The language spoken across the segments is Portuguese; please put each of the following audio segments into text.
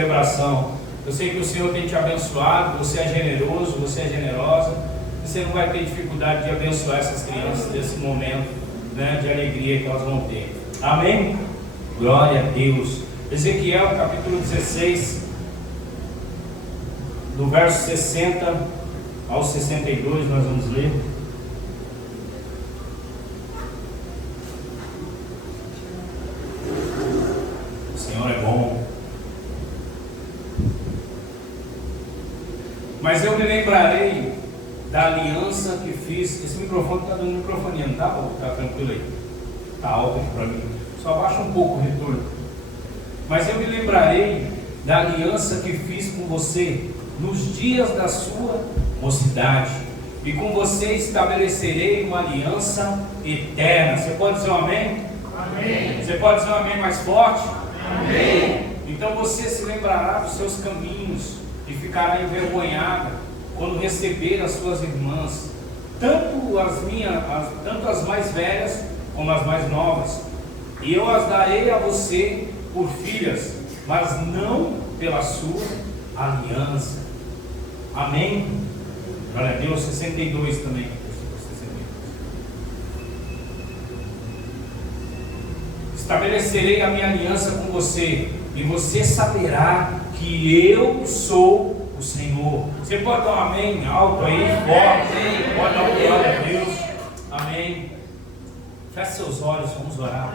celebração. Eu sei que o Senhor tem te abençoado, você é generoso, você é generosa, você não vai ter dificuldade de abençoar essas crianças nesse momento, né, de alegria que elas vão ter. Amém? Glória a Deus. Ezequiel capítulo 16, do verso 60 ao 62, nós vamos ler. O Senhor é bom. Mas eu me lembrarei da aliança que fiz. Esse microfone está dando microfonia, não está? Está tranquilo aí? Está alto aqui para mim. Só baixa um pouco o retorno. Mas eu me lembrarei da aliança que fiz com você nos dias da sua mocidade, e com você estabelecerei uma aliança eterna. Você pode dizer um amém? Amém. Você pode dizer um amém mais forte? Amém. Então você se lembrará dos seus caminhos e ficará envergonhada quando receber as suas irmãs, tanto as mais velhas como as mais novas, e eu as darei a você por filhas, mas não pela sua aliança. Amém? Glória a Deus. 62 também. Estabelecerei a minha aliança com você, e você saberá que eu sou o Senhor. Você pode dar um amém alto aí, forte? Pode dar um glória a Deus. Amém. Feche seus olhos, vamos orar.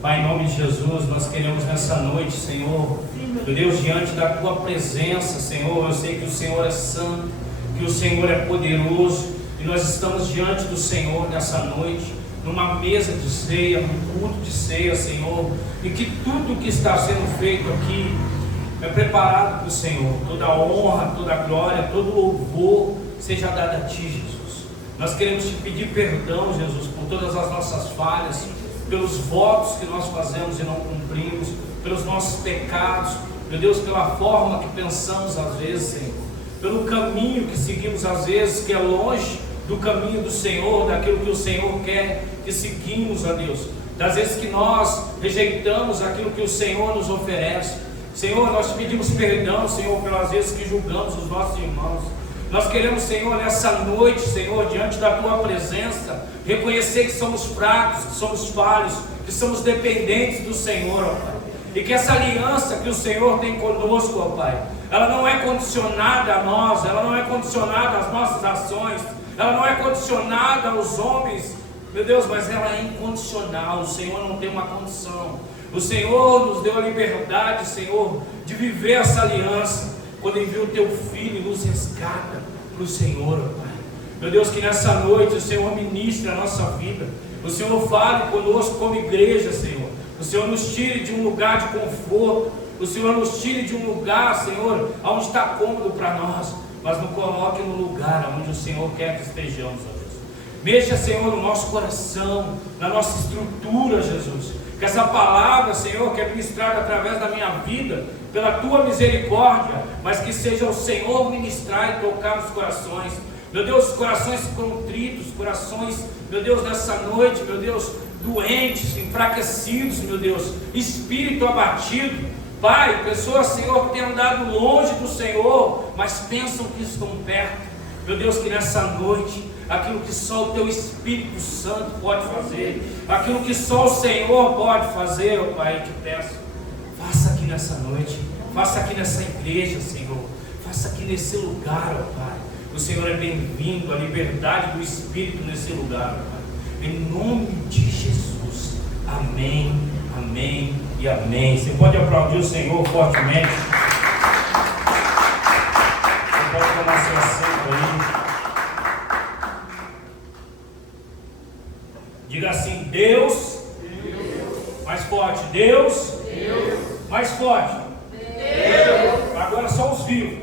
Pai, em nome de Jesus, nós queremos nessa noite, Senhor, meu Deus, diante da Tua presença, Senhor, eu sei que o Senhor é santo, que o Senhor é poderoso, e nós estamos diante do Senhor nessa noite, numa mesa de ceia, num culto de ceia, Senhor, e que tudo que está sendo feito aqui é preparado para o Senhor. Toda a honra, toda a glória, todo o louvor seja dado a Ti, Jesus. Nós queremos Te pedir perdão, Jesus, por todas as nossas falhas, pelos votos que nós fazemos e não cumprimos, pelos nossos pecados, meu Deus, pela forma que pensamos às vezes, Senhor, pelo caminho que seguimos às vezes, que é longe do caminho do Senhor, daquilo que o Senhor quer que seguimos, ó Deus, das vezes que nós rejeitamos aquilo que o Senhor nos oferece. Senhor, nós te pedimos perdão, Senhor, pelas vezes que julgamos os nossos irmãos. Nós queremos, Senhor, nessa noite, Senhor, diante da Tua presença, reconhecer que somos fracos, que somos falhos, que somos dependentes do Senhor, ó Pai. E que essa aliança que o Senhor tem conosco, ó Pai, ela não é condicionada a nós, ela não é condicionada às nossas ações, ela não é condicionada aos homens, meu Deus, mas ela é incondicional. O Senhor não tem uma condição. O Senhor nos deu a liberdade, Senhor, de viver essa aliança, quando envia o Teu Filho e nos resgata para o Senhor, ó Pai. Meu Deus, que nessa noite o Senhor ministre a nossa vida, o Senhor fale conosco como igreja, Senhor. O Senhor nos tire de um lugar de conforto, o Senhor nos tire de um lugar, Senhor, onde está cômodo para nós, mas nos coloque no lugar onde o Senhor quer que estejamos, ó Deus. Mexa, Senhor, no nosso coração, na nossa estrutura, Jesus. Que essa palavra, Senhor, que é ministrada através da minha vida, pela Tua misericórdia, mas que seja o Senhor ministrar e tocar nos corações. Meu Deus, corações contritos, corações, meu Deus, nessa noite, meu Deus, doentes, enfraquecidos, meu Deus, espírito abatido. Pai, pessoas, Senhor, que têm andado longe do Senhor, mas pensam que estão perto. Meu Deus, que nessa noite, aquilo que só o Teu Espírito Santo pode fazer, aquilo que só o Senhor pode fazer, ó Pai, eu te peço, faça aqui nessa noite, faça aqui nessa igreja, Senhor, faça aqui nesse lugar, ó Pai. O Senhor é bem-vindo, a liberdade do Espírito nesse lugar, ó Pai. Em nome de Jesus, amém, amém e amém. Você pode aplaudir o Senhor fortemente. Você pode tomar seu assento aí. Diga assim: Deus, Deus. Mais forte, Deus, Deus. Mais forte, Deus. Agora só os vivos,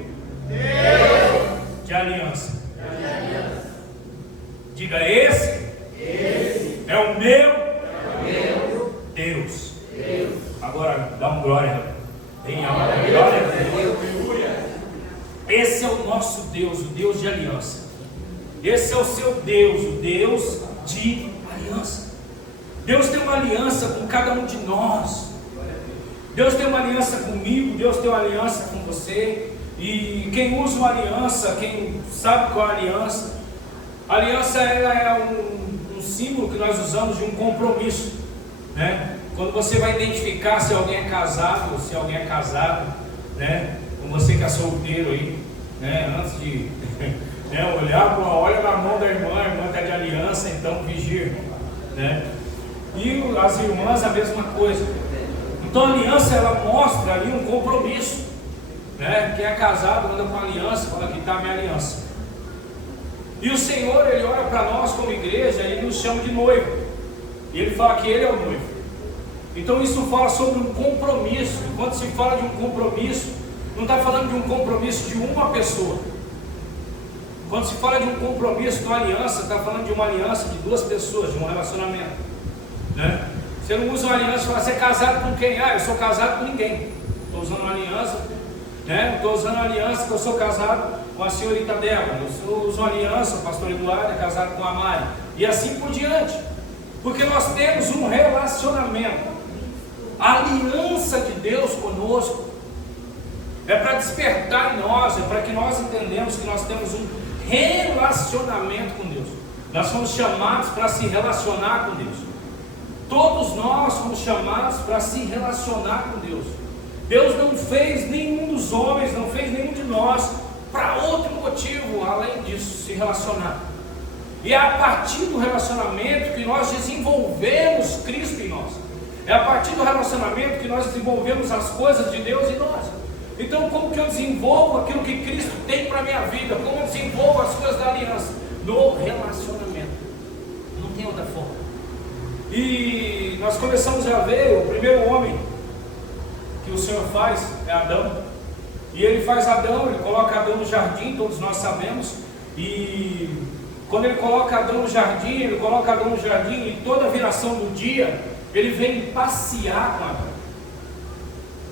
Deus. De aliança. Diga: esse é o meu Deus. Agora dá um glória bem alto. Glória a Deus. Esse é o nosso Deus, o Deus de aliança. Esse é o seu Deus, o Deus de aliança. Deus tem uma aliança com cada um de nós. Deus tem uma aliança comigo, Deus tem uma aliança com você. E quem usa uma aliança, quem sabe qual é a aliança, ela é um símbolo que nós usamos de um compromisso, né? Quando você vai identificar se alguém é casado ou se alguém é casado, né? Como você que é solteiro aí, né? Antes de olha na mão da irmã, a irmã está de aliança, então vigia, irmão, né? E as irmãs a mesma coisa. Então a aliança, ela mostra ali um compromisso, né? Quem é casado anda com aliança, fala que está a minha aliança. E o Senhor, Ele olha para nós como igreja, Ele nos chama de noivo, e Ele fala que Ele é o noivo. Então isso fala sobre um compromisso. E quando se fala de um compromisso, não está falando de um compromisso de uma pessoa. Quando se fala de um compromisso, de uma aliança, está falando de uma aliança de duas pessoas, de um relacionamento, né? Você não usa uma aliança e fala, você é casado com quem? Eu sou casado com ninguém. Estou usando uma aliança, né? Estou usando uma aliança que eu sou casado com a senhorita Débora. Eu uso uma aliança, o pastor Eduardo é casado com a Mari. E assim por diante. Porque nós temos um relacionamento. A aliança de Deus conosco é para despertar em nós, é para que nós entendamos que nós temos um relacionamento com Deus. Nós somos chamados para se relacionar com Deus. Todos nós somos chamados para se relacionar com Deus. Deus não fez nenhum dos homens, não fez nenhum de nós para outro motivo além disso, se relacionar. E é a partir do relacionamento que nós desenvolvemos Cristo em nós. É a partir do relacionamento que nós desenvolvemos as coisas de Deus em nós. Então, como que eu desenvolvo aquilo que Cristo tem para a minha vida? Como eu desenvolvo as coisas da aliança? No relacionamento. Não tem outra forma. E nós começamos a ver o primeiro homem que o Senhor faz é Adão. E Ele faz Adão, Ele coloca Adão no jardim, todos nós sabemos. E quando Ele coloca Adão no jardim, e toda a viração do dia, Ele vem passear com Adão.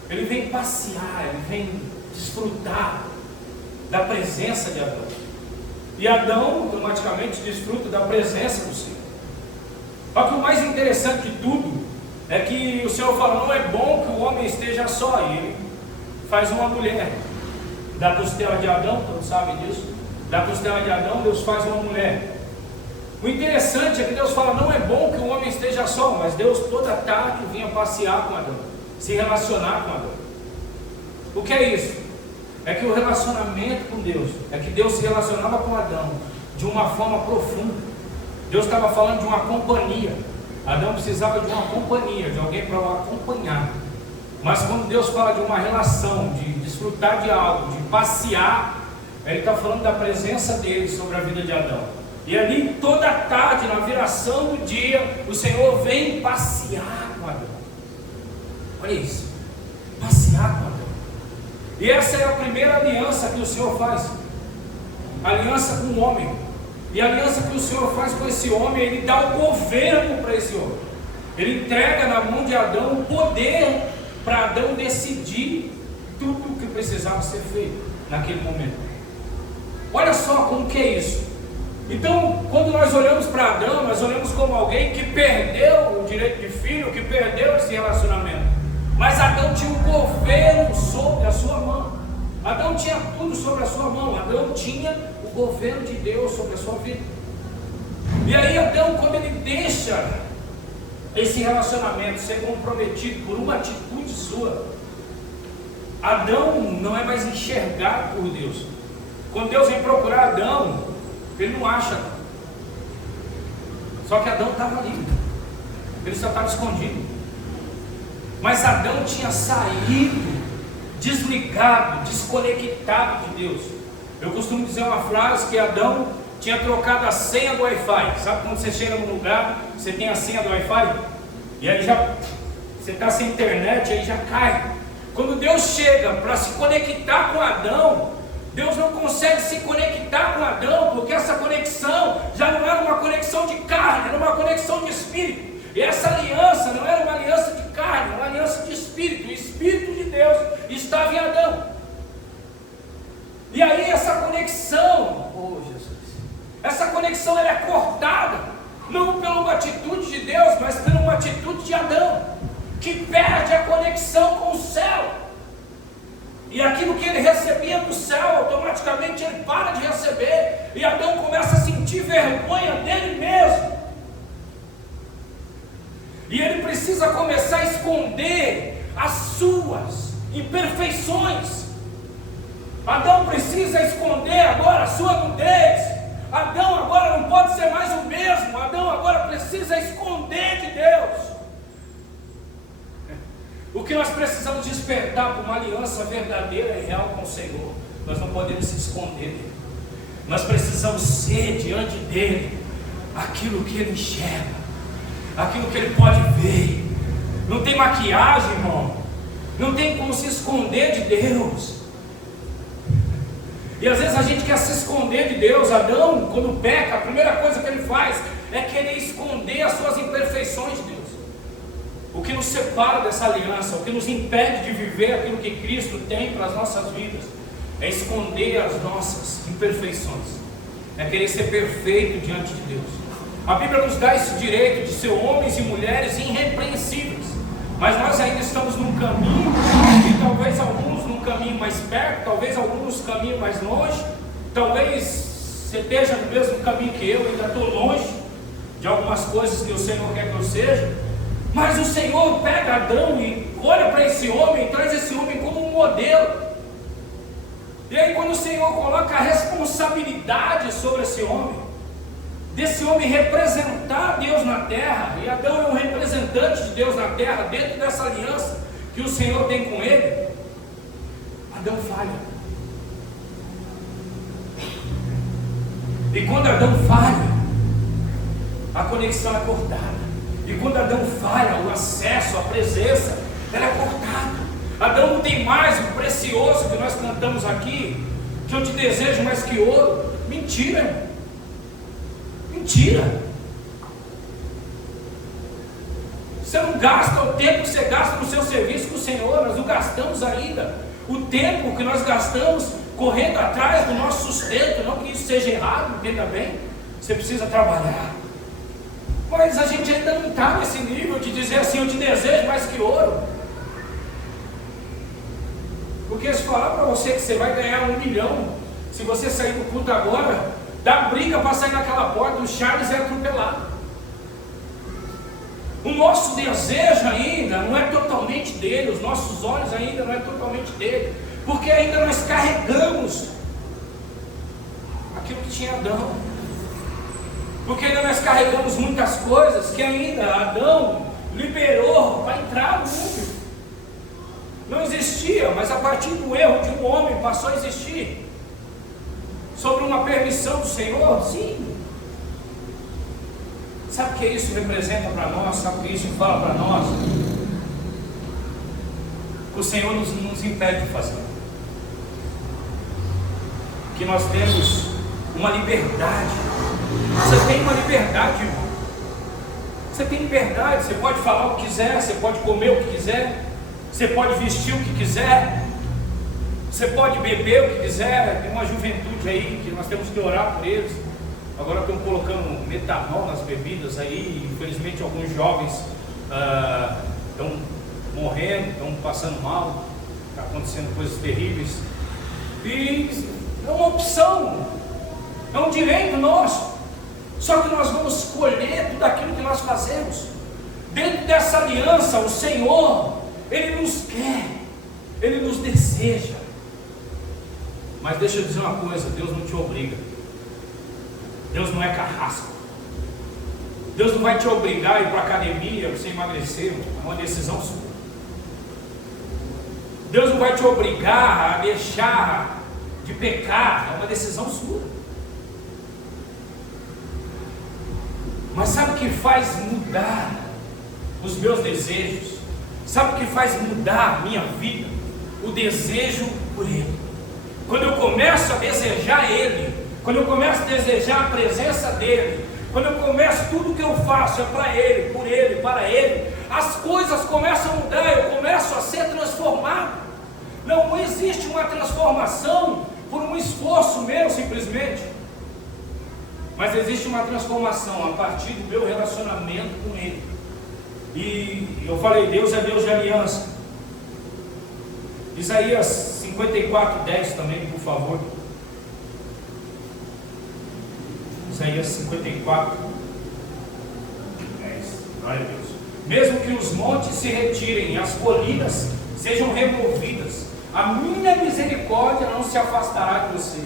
Ele vem passear, Ele vem desfrutar da presença de Adão. E Adão automaticamente desfruta da presença do Senhor. Só que o mais interessante de tudo é que o Senhor fala, não é bom que o homem esteja só. E Ele faz uma mulher da costela de Adão, todos sabem disso. Da costela de Adão, Deus faz uma mulher. O interessante é que Deus fala, não é bom que o homem esteja só, mas Deus toda tarde vinha passear com Adão, se relacionar com Adão. O que é isso? É que o relacionamento com Deus, é que Deus se relacionava com Adão de uma forma profunda. Deus estava falando de uma companhia. Adão precisava de uma companhia, de alguém para o acompanhar. Mas quando Deus fala de uma relação, de desfrutar de algo, de passear, Ele está falando da presença dele sobre a vida de Adão. E ali toda tarde, na viração do dia, o Senhor vem passear com Adão. Olha isso, passear com Adão. E essa é a primeira aliança que o Senhor faz, aliança com o homem. E a aliança que o Senhor faz com esse homem, Ele dá o governo para esse homem. Ele entrega na mão de Adão o poder para Adão decidir tudo o que precisava ser feito naquele momento. Olha só como que é isso. Então, quando nós olhamos para Adão, nós olhamos como alguém que perdeu o direito de filho, que perdeu esse relacionamento. Mas Adão tinha um governo sobre a sua mão. Adão tinha tudo sobre a sua mão. Adão tinha o governo de Deus sobre a sua vida. E aí Adão, quando ele deixa esse relacionamento ser comprometido por uma atitude sua, Adão não é mais enxergado por Deus. Quando Deus vem procurar Adão, Ele não acha. Só que Adão estava ali, ele só estava escondido. Mas Adão tinha saído, desligado, desconectado de Deus. Eu costumo dizer uma frase que Adão tinha trocado a senha do Wi-Fi. Sabe quando você chega num lugar, você tem a senha do Wi-Fi? E aí já, você está sem internet, aí já cai. Quando Deus chega para se conectar com Adão, Deus não consegue se conectar com Adão, porque essa conexão já não era uma conexão de carne, era uma conexão de espírito. E essa aliança não era uma aliança de carne, era uma aliança de espírito. O Espírito de Deus estava em Adão. E aí essa conexão, essa conexão ela é cortada, não por uma atitude de Deus, mas por uma atitude de Adão. que perde a conexão com o céu. E aquilo que ele recebia do céu, automaticamente ele para de receber. E Adão começa a sentir vergonha dele mesmo. E ele precisa começar a esconder as suas imperfeições. Adão precisa esconder agora a sua nudez. Adão agora não pode ser mais o mesmo. Adão agora precisa esconder de Deus. O que nós precisamos despertar para uma aliança verdadeira e real com o Senhor. Nós não podemos se esconder dele. Nós precisamos ser diante dele aquilo que ele enxerga, aquilo que ele pode ver. Não tem maquiagem, irmão. Não tem como se esconder de Deus. E às vezes a gente quer se esconder de Deus. Adão, quando peca, a primeira coisa que ele faz é querer esconder as suas imperfeições de Deus. O que nos separa dessa aliança, o que nos impede de viver aquilo que Cristo tem para as nossas vidas, é esconder as nossas imperfeições, é querer ser perfeito diante de Deus. A Bíblia nos dá esse direito de ser homens e mulheres irrepreensíveis, mas nós ainda estamos num caminho, e talvez alguns num caminho mais perto, talvez alguns num caminho mais longe, talvez você esteja no mesmo caminho que eu, ainda estou longe de algumas coisas que o Senhor quer que eu seja. Mas o Senhor pega Adão e olha para esse homem, traz esse homem como um modelo. E aí quando o Senhor coloca a responsabilidade sobre esse homem, desse homem representar Deus na terra, e Adão é um representante de Deus na terra, dentro dessa aliança que o Senhor tem com ele, Adão falha. E quando Adão falha, a conexão é cortada. E quando Adão falha, o acesso, a presença, ela é cortada. Adão não tem mais o precioso que nós cantamos aqui, que eu te desejo mais que ouro. Mentira, irmão. Mentira. Você não gasta o tempo que você gasta no seu serviço com o Senhor. Nós não gastamos ainda o tempo que nós gastamos correndo atrás do nosso sustento. Não que isso seja errado, entenda bem. Você precisa trabalhar. Mas a gente ainda não está nesse nível de dizer assim, eu te desejo mais que ouro. Porque se falar para você que você vai ganhar 1 milhão, se você sair do culto agora, dá briga para sair naquela porta, o Charles é atropelado. O nosso desejo ainda não é totalmente dele, os nossos olhos ainda não é totalmente dele, porque ainda nós carregamos aquilo que tinha Adão. Porque ainda nós carregamos muitas coisas que ainda Adão liberou para entrar no mundo. Não existia, mas a partir do erro de um homem passou a existir. Sobre uma permissão do Senhor? Sim. Sabe o que isso representa para nós? Sabe o que isso fala para nós? Que o Senhor nos impede de fazer. Que nós temos uma liberdade. Você tem uma liberdade, irmão. Você tem liberdade, você pode falar o que quiser, você pode comer o que quiser, você pode vestir o que quiser, você pode beber o que quiser. Tem uma juventude aí que nós temos que orar por eles. Agora estão colocando metanol nas bebidas aí, infelizmente alguns jovens estão morrendo, estão passando mal, está acontecendo coisas terríveis. E é uma opção, é um direito nosso. Só que nós vamos escolher tudo aquilo que nós fazemos. Dentro dessa aliança, o Senhor, Ele nos quer, Ele nos deseja. Mas deixa eu dizer uma coisa, Deus não te obriga. Deus não é carrasco. Deus não vai te obrigar a ir para a academia para você emagrecer, é uma decisão sua. Deus não vai te obrigar a deixar de pecar, é uma decisão sua. Mas sabe o que faz mudar os meus desejos? Sabe o que faz mudar a minha vida? O desejo por Ele. Quando eu começo a desejar Ele, quando eu começo a desejar a presença dEle, quando eu começo, tudo que eu faço é para Ele, por Ele, para Ele, as coisas começam a mudar, eu começo a ser transformado. Não existe uma transformação por um esforço meu simplesmente, mas existe uma transformação a partir do meu relacionamento com Ele. E eu falei, Deus é Deus de aliança. Isaías 54:10 também, por favor. Isaías 54:10. Glória a Deus. Mesmo que os montes se retirem e as colinas sejam removidas, a minha misericórdia não se afastará de você,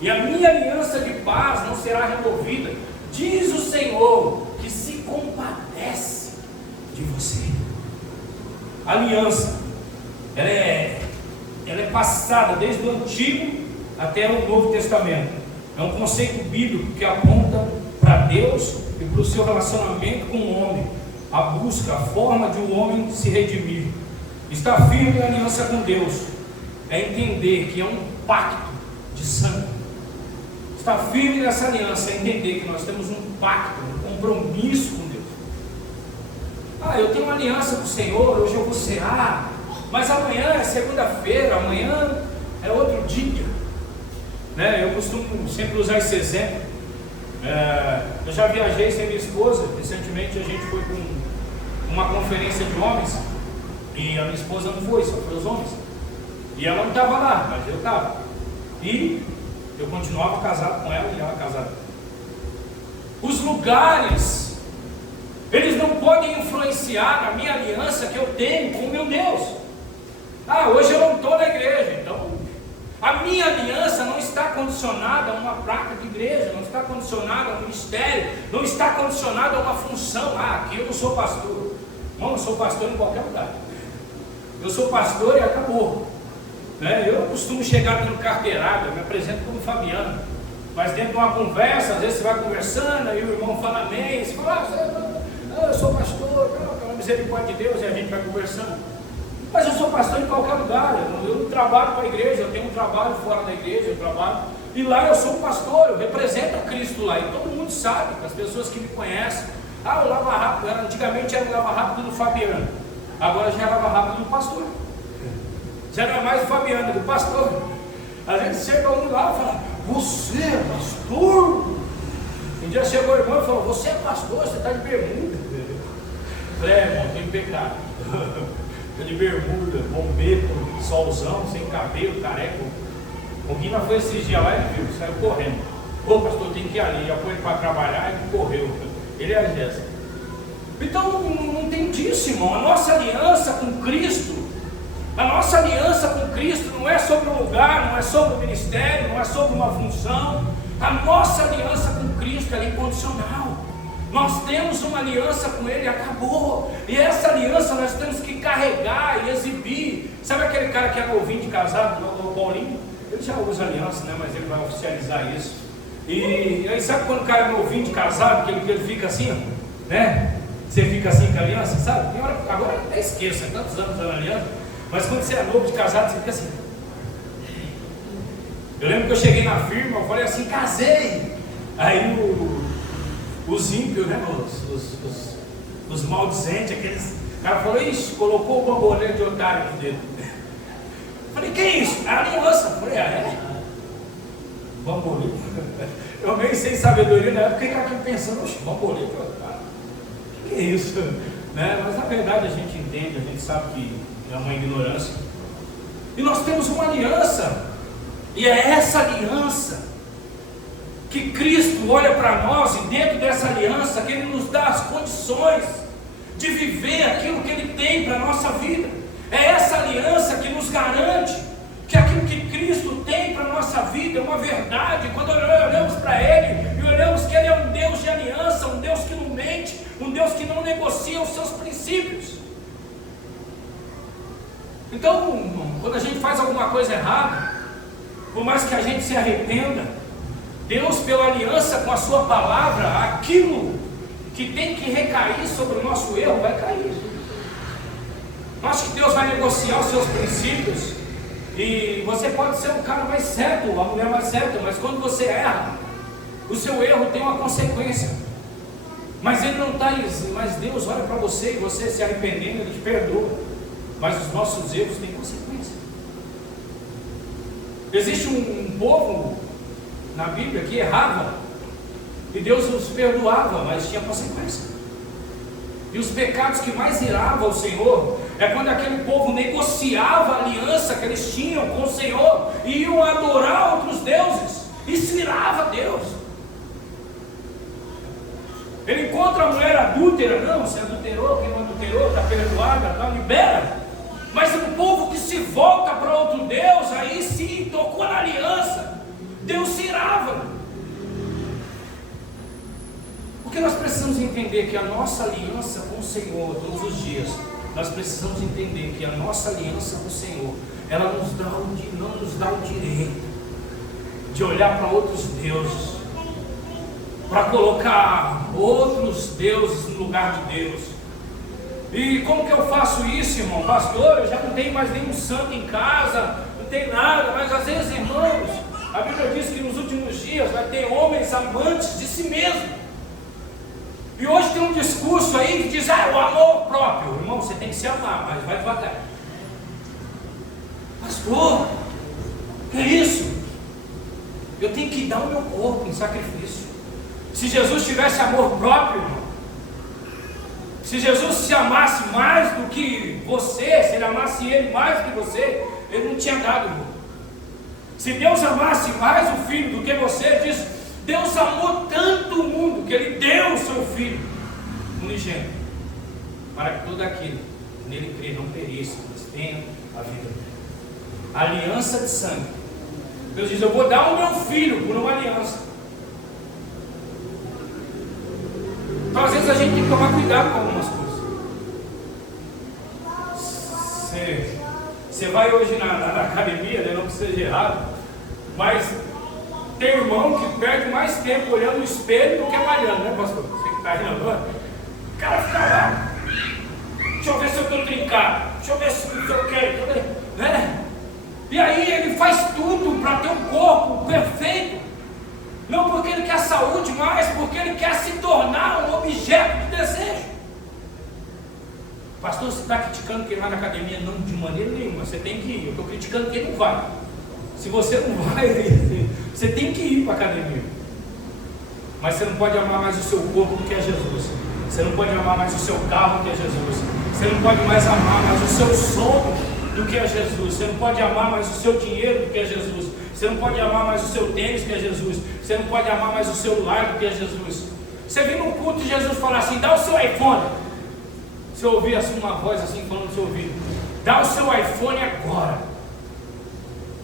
e a minha aliança de paz não será removida, diz o Senhor, que se compadece de você. A aliança, ela é passada desde o Antigo até o Novo Testamento. É um conceito bíblico que aponta para Deus e para o seu relacionamento com o homem, a busca, a forma de um homem se redimir. Estar firme em aliança com Deus é entender que é um pacto de sangue. Estar firme nessa aliança é entender que nós temos um pacto, um compromisso com Deus. Eu tenho uma aliança com o Senhor, hoje eu vou cear, mas amanhã é segunda-feira, amanhã é outro dia. Eu costumo sempre usar esse exemplo. Eu já viajei sem minha esposa. Recentemente a gente foi com uma conferência de homens e a minha esposa não foi, só foi os homens. E ela não estava lá, mas eu estava. E eu continuava casado com ela e ela casada. Os lugares, eles não podem influenciar na minha aliança que eu tenho com o meu Deus. Hoje eu não estou na igreja, então a minha aliança não está condicionada a uma placa de igreja, não está condicionada a um ministério, não está condicionada a uma função. Aqui eu não sou pastor. Não, eu sou pastor em qualquer lugar. Eu sou pastor e acabou. Eu costumo chegar pelo carteirado, eu me apresento como Fabiano. Mas dentro de uma conversa, às vezes você vai conversando, aí o irmão fala amém, você fala, eu sou pastor, pela misericórdia de Deus, e a gente vai conversando. Mas eu sou pastor em qualquer lugar, eu não trabalho para a igreja, eu tenho um trabalho fora da igreja, eu trabalho, e lá eu sou um pastor, eu represento a Cristo lá, e todo mundo sabe, as pessoas que me conhecem, o Lava Rápido, antigamente era o Lava Rápido do Fabiano, agora já é Lava Rápido do pastor, já não é mais o Fabiano, do pastor. A gente chega um lá e fala, você é pastor? Um dia chegou o irmão e falou, você é pastor, você está de bermuda. Eu falei, irmão, tem pecado. De bermuda, bombeiro, solzão, sem cabelo, careca. O Guina foi esses dias lá e viu, saiu correndo. Pastor, tem que ir ali, já foi para trabalhar e correu. Ele é a Jéssica. Então não tem disso, irmão. A nossa aliança com Cristo, não é sobre um lugar, não é sobre um ministério, não é sobre uma função. A nossa aliança com Cristo é incondicional. Nós temos uma aliança com Ele e acabou. E essa aliança nós temos que carregar e exibir. Sabe aquele cara que é novinho de casado, o Paulinho? Ele já usa aliança, mas ele vai oficializar isso. E aí sabe quando o cara é novinho de casado, que ele fica assim, Você fica assim com a aliança, sabe? Tem hora, agora até esqueça, tantos anos usando aliança. Mas quando você é novo de casado, você fica assim. Eu lembro que eu cheguei na firma, eu falei assim, casei. Aí os ímpios, os maldizentes, aqueles. O cara falou, ixi, colocou o bambolê de otário aqui dentro. Falei, que isso? É aliança. Falei, é? Bambolê? Eu meio sem sabedoria na época, fiquei aqui pensando, oxe, bambolê de otário. Que é isso? Mas na verdade a gente entende, a gente sabe que é uma ignorância. E nós temos uma aliança. E é essa aliança que Cristo olha para nós, e dentro dessa aliança que Ele nos dá as condições de viver aquilo que Ele tem para a nossa vida. É essa aliança que nos garante que aquilo que Cristo tem para a nossa vida é uma verdade. Quando olhamos para Ele e olhamos que Ele é um Deus de aliança, um Deus que não mente, um Deus que não negocia os seus princípios. Então, quando a gente faz alguma coisa errada, por mais que a gente se arrependa, Deus, pela aliança com a sua palavra, aquilo que tem que recair sobre o nosso erro vai cair. Eu acho que Deus vai negociar os seus princípios, e você pode ser o cara mais certo, a mulher mais certa, mas quando você erra, o seu erro tem uma consequência. Mas Ele não está, mas Deus olha para você e você se arrependendo, Ele te perdoa. Mas os nossos erros têm consequência. Existe um povo na Bíblia que errava e Deus os perdoava, mas tinha consequência. E os pecados que mais iravam o Senhor é quando aquele povo negociava a aliança que eles tinham com o Senhor e iam adorar outros deuses. Isso irava a Deus. Ele encontra a mulher adúltera, não, você adulterou, quem não adulterou, está perdoada, tá, libera. Mas um povo que se volta para outro Deus, aí sim, tocou na aliança, Deus se irava. Porque nós precisamos entender que a nossa aliança com o Senhor, todos os dias, nós precisamos entender que a nossa aliança com o Senhor, ela não nos dá o direito de olhar para outros deuses, para colocar outros deuses no lugar de Deus. E como que eu faço isso, irmão? Pastor, eu já não tenho mais nenhum santo em casa, não tem nada, mas às vezes, irmãos, a Bíblia diz que nos últimos dias vai ter homens amantes de si mesmo. E hoje tem um discurso aí que diz, o amor próprio. Irmão, você tem que se amar, mas vai devagar. Pastor, que é isso? Eu tenho que dar o meu corpo em sacrifício. Se Jesus tivesse amor próprio, irmão, se Jesus se amasse mais do que você, se ele amasse ele mais do que você, ele não tinha dado, irmão. Se Deus amasse mais o filho do que você, diz, Deus amou tanto o mundo que ele deu o seu filho unigênito, para que todo aquele que nele crê não pereça, mas tenha a vida. Aliança de sangue. Deus diz, eu vou dar o meu filho por uma aliança. Então às vezes a gente tem que tomar cuidado com algumas coisas. Você vai hoje na academia, né? Não que seja errado, mas tem irmão que perde mais tempo olhando no espelho do que malhando, né, pastor? Você que está aí na rua, o cara fica lá, deixa eu ver se eu estou trincado, deixa eu ver se não sei o que, né? E aí ele faz tudo para ter um corpo perfeito, não porque ele quer saúde, mas porque ele quer se tornar um objeto de desejo. Pastor, você está criticando quem vai na academia? Não, de maneira nenhuma, você tem que ir. Eu estou criticando quem não vai. Se você não vai, você tem que ir para a academia. Mas você não pode amar mais o seu corpo do que a Jesus. Você não pode amar mais o seu carro do que a Jesus. Você não pode mais amar mais o seu som do que a Jesus. Você não pode amar mais o seu dinheiro do que a Jesus. Você não pode amar mais o seu tênis do que a Jesus. Você não pode amar mais o celular do que a Jesus. Você viu num culto de Jesus falar assim, dá o seu iPhone. Você ouvir assim uma voz assim falando no seu ouvido, dá o seu iPhone agora.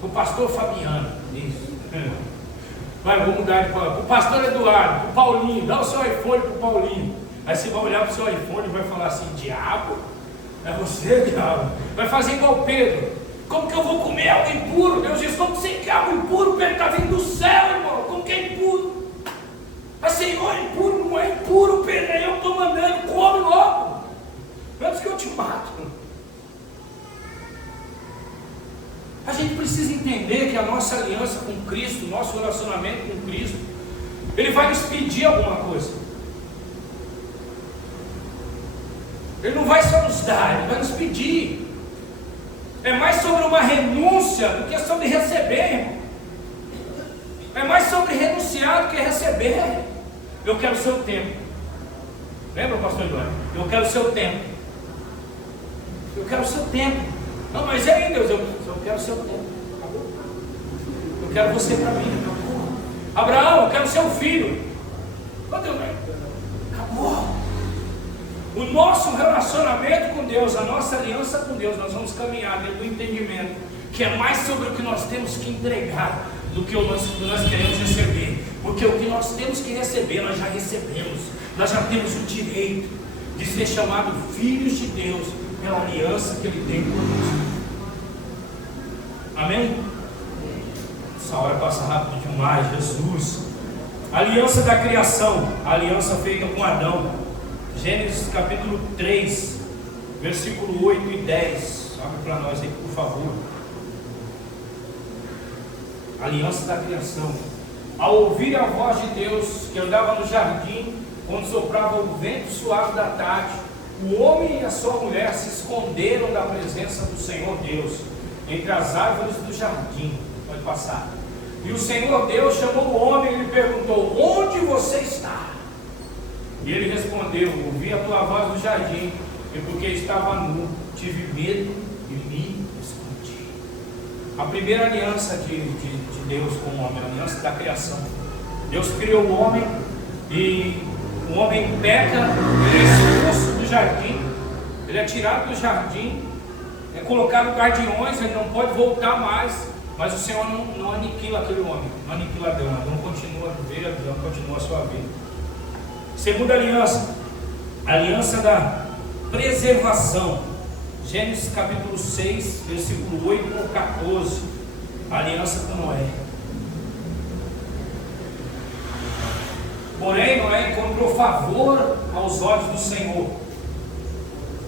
O pastor Fabiano, isso. Vai, vou mudar de palavra. O pastor Eduardo, o Paulinho, dá o seu iPhone para o Paulinho. Aí você vai olhar para o seu iPhone e vai falar assim, diabo, é você, diabo. Vai fazer igual Pedro. Como que eu vou comer algo impuro? Deus diz, como que você quer algo impuro? Pedro está vindo do céu, irmão. Como que é impuro? Mas Senhor, é impuro? Não é impuro, Pedro. Aí eu estou mandando, come logo. Antes que eu te mato. A gente precisa entender que a nossa aliança com Cristo, nosso relacionamento com Cristo, Ele vai nos pedir alguma coisa. Ele não vai só nos dar, Ele vai nos pedir. É mais sobre uma renúncia do que sobre receber, irmão. É mais sobre renunciar do que receber. Eu quero o seu tempo. Lembra, pastor Eduardo? Eu quero o seu tempo. Eu quero o seu tempo. Não, mas e aí, Deus? Eu quero o seu tempo. Acabou. Eu quero você para mim. Acabou. Abraão, eu quero seu filho. Oh, Deus, acabou. O nosso relacionamento com Deus, a nossa aliança com Deus, nós vamos caminhar dentro do entendimento que é mais sobre o que nós temos que entregar do que o que nós queremos receber. Porque o que nós temos que receber, nós já recebemos. Nós já temos o direito de ser chamados filhos de Deus pela aliança que Ele tem conosco. Amém? Essa hora passa rápido demais. Jesus. Aliança da criação, a aliança feita com Adão. Gênesis capítulo 3, versículo 8 e 10. Abre para nós aí, por favor. Aliança da criação. Ao ouvir a voz de Deus que andava no jardim, quando soprava o vento suave da tarde, o homem e a sua mulher se esconderam da presença do Senhor Deus entre as árvores do jardim. Pode passar. E o Senhor Deus chamou o homem e lhe perguntou: onde você está? E ele respondeu: ouvi a tua voz no jardim, e porque estava nu, tive medo e me escondi. A primeira aliança de Deus com o homem, a aliança da criação. Deus criou o homem e o homem peca, ele é expulso do jardim, ele é tirado do jardim, é colocado guardiões, ele não pode voltar mais. Mas o Senhor não aniquila aquele homem, não aniquila Adão. Adão continua a viver, Adão continua a sua vida. Segunda aliança, a aliança da preservação. Gênesis capítulo 6, versículo 8 ao 14. A aliança com Noé. Porém, Noé encontrou favor aos olhos do Senhor.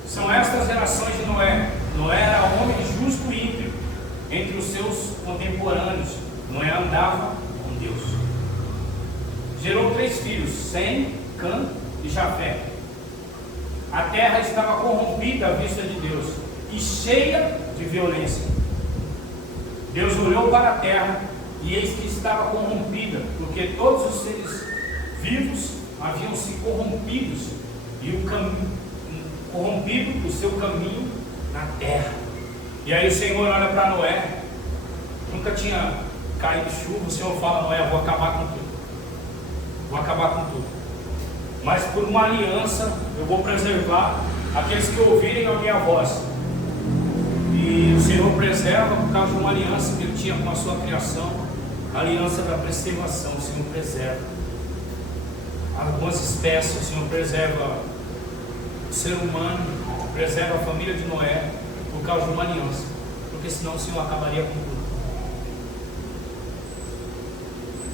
São estas gerações de Noé. Noé era homem justo e ímpio entre os seus contemporâneos. Noé andava com Deus. Gerou 3 filhos, Sem, Cã e Jafé. A terra estava corrompida à vista de Deus e cheia de violência. Deus olhou para a terra e eis que estava corrompida, porque todos os seres vivos haviam se corrompido o seu caminho na terra. E aí o Senhor olha para Noé, nunca tinha caído chuva. O Senhor fala: Noé, eu vou acabar com tudo, vou acabar com tudo, mas por uma aliança eu vou preservar aqueles que ouvirem a minha voz. E o Senhor preserva por causa de uma aliança que ele tinha com a sua criação, a aliança da preservação. O Senhor preserva algumas espécies, o Senhor preserva o ser humano, preserva a família de Noé por causa de uma aliança, porque senão o Senhor acabaria com tudo.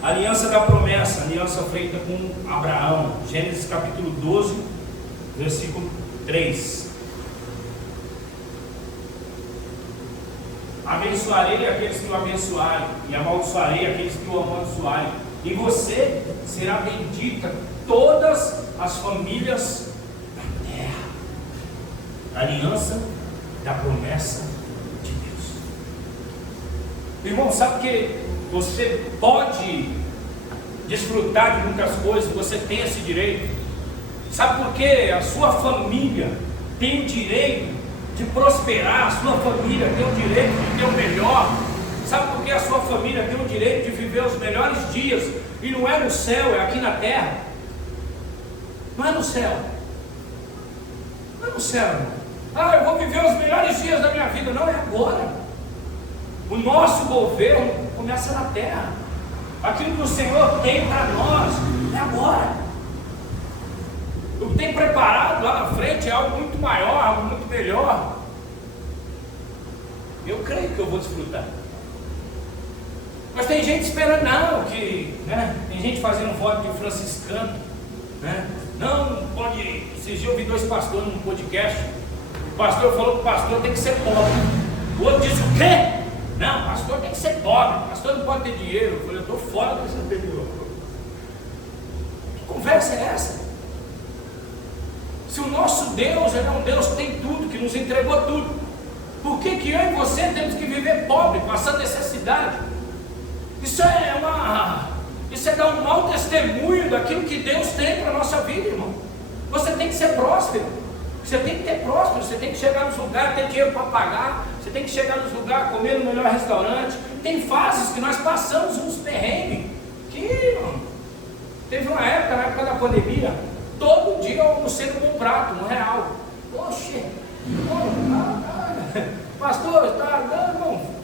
A aliança da promessa, a aliança feita com Abraão. Gênesis capítulo 12, versículo 3. Abençoarei aqueles que o abençoarem, e amaldiçoarei aqueles que o amaldiçoarem. E você será bendita todas as famílias da terra. A aliança da promessa de Deus. Irmão, sabe que você pode desfrutar de muitas coisas, você tem esse direito. Sabe por quê? A sua família tem o direito de prosperar, a sua família tem o direito de ter o melhor. Sabe por que a sua família tem o direito de viver os melhores dias? E não é no céu, é aqui na terra. Não é no céu. Não é no céu, irmão. Ah, eu vou viver os melhores dias da minha vida. Não, é agora. O nosso governo começa na terra. Aquilo que o Senhor tem para nós é agora. O que tem preparado lá na frente é algo muito maior, algo muito melhor. Eu creio que eu vou desfrutar. Mas tem gente esperando, não, que, né? Tem gente fazendo voto de franciscano, né? Não pode. Esses dias eu ouvi 2 pastores num podcast. O pastor falou que o pastor tem que ser pobre. O outro disse: o quê? Não, o pastor tem que ser pobre, o pastor não pode ter dinheiro. Eu falei: eu estou fora dessa opinião. Que conversa é essa? Se o nosso Deus é um Deus que tem tudo, que nos entregou tudo, por que que eu e você temos que viver pobre, passando necessidade? Isso é dar um mau testemunho daquilo que Deus tem para a nossa vida, irmão. Você tem que ser próspero, você tem que ter próspero, você tem que chegar nos lugares, ter dinheiro para pagar, você tem que chegar nos lugares, comer no melhor restaurante. Tem fases que nós passamos uns perrengues, que, mano, teve uma época, na época da pandemia, todo dia eu almocei com um prato, R$1. Poxa, pastor, está dando.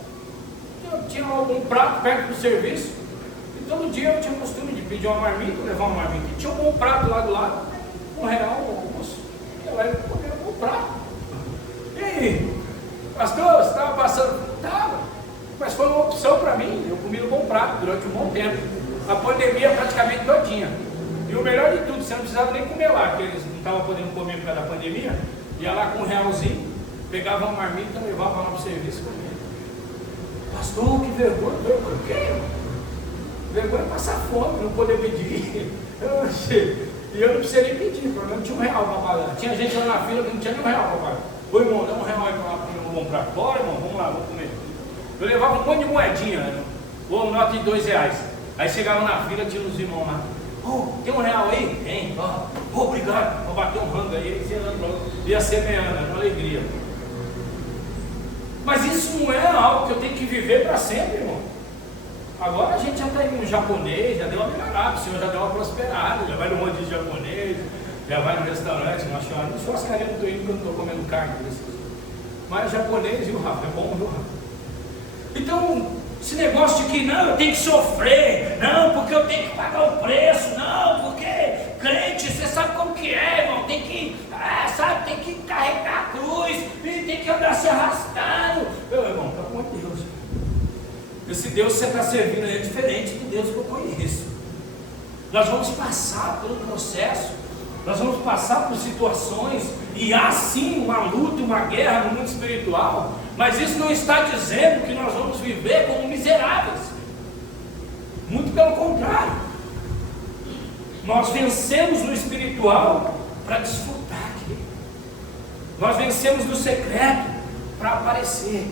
Eu tinha algum prato perto do serviço, e todo dia eu tinha o costume de pedir uma marmita, levar uma marmita. E tinha um bom prato lá do lado, R$1 o almoço. Eu ia comer um bom prato. E aí, pastor, você estava passando? Estava, mas foi uma opção para mim. Eu comi um bom prato durante um bom tempo. A pandemia praticamente todinha. E o melhor de tudo, você não precisava nem comer lá, porque eles não estavam podendo comer por causa da pandemia. Ia lá com R$1, pegava uma marmita, levava lá para o serviço e comia. Pastor, que vergonha. Por quê? Vergonha é passar fome, não poder pedir. E eu não precisei nem pedir, pelo menos tinha R$1 para pagar. Tinha gente lá na fila que não tinha nem R$1 para pagar. Ô irmão, dá R$1 aí para comer um bom prato. Bora, irmão, vamos lá, vamos comer. Eu levava um monte de moedinha, né? Ou nota de R$2. Aí chegava na fila, tinha uns irmãos lá. Oh, tem R$1 aí? Tem. Oh, obrigado. Vou bater um rango aí. Ia semeando, com alegria. Mas isso não é algo que eu tenho que viver para sempre, irmão. Agora a gente já está indo no japonês, já deu uma melhorada, o senhor já deu uma prosperada, já vai no rodízio japonês, já vai no restaurante, no churrascaria não estou indo porque eu não estou comendo carne. Mas japonês, viu, Rafa? É bom, viu, Rafa? Então, esse negócio de que não, eu tenho que sofrer, não, porque eu tenho que pagar o preço, não, porque crente, você sabe como que é, irmão, tem que, sabe, tem que carregar a cruz, e tem que andar se arrastando. Meu irmão, pelo amor de Deus, esse Deus que você está servindo aí é diferente do Deus que eu conheço. Nós vamos passar por um processo, nós vamos passar por situações, e há sim uma luta, uma guerra no mundo espiritual, mas isso não está dizendo que nós vamos viver como miseráveis. Muito pelo contrário. Nós vencemos no espiritual para desfrutar aqui. Nós vencemos no secreto para aparecer.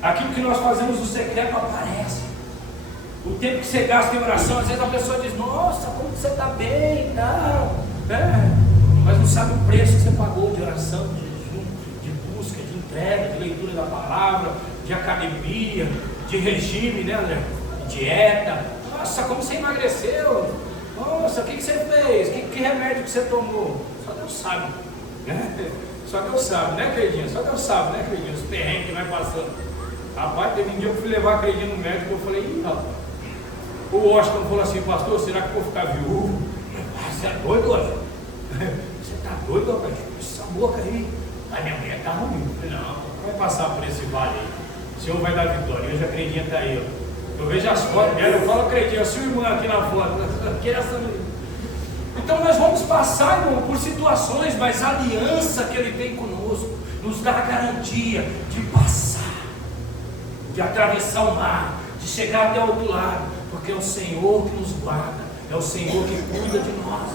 Aquilo que nós fazemos no secreto aparece. O tempo que você gasta em oração, às vezes a pessoa diz, nossa, como você está bem e tal, mas não sabe o preço que você pagou de oração, de jejum, de busca, de entrega, de leitura da palavra, de academia, de regime, né, André? Dieta. Nossa, como você emagreceu? Nossa, o que você fez? Que remédio que você tomou? Só Deus sabe, né? Só Deus sabe, né, queridinha? Só Deus sabe, né, queridinha? Os perrengues que vai passando. Rapaz, teve um dia que eu fui levar a queridinha no médico, eu falei, ih, rapaz. O Washington falou assim, pastor, será que eu vou ficar viúvo? Você é doido, Washington? Você está doido, rapaz? Essa boca aí. A minha mulher está ruim. Eu falei, não, vai passar por esse vale aí. O Senhor vai dar vitória. Hoje a queridinha está aí, ó. Eu vejo as fotos dela, eu falo, queridinha, sua irmã aqui na foto. Que essa... Então nós vamos passar, irmão, por situações, mas a aliança que Ele tem conosco nos dá a garantia de passar, de atravessar o mar, de chegar até o outro lado, porque é o Senhor que nos guarda, é o Senhor que cuida de nós.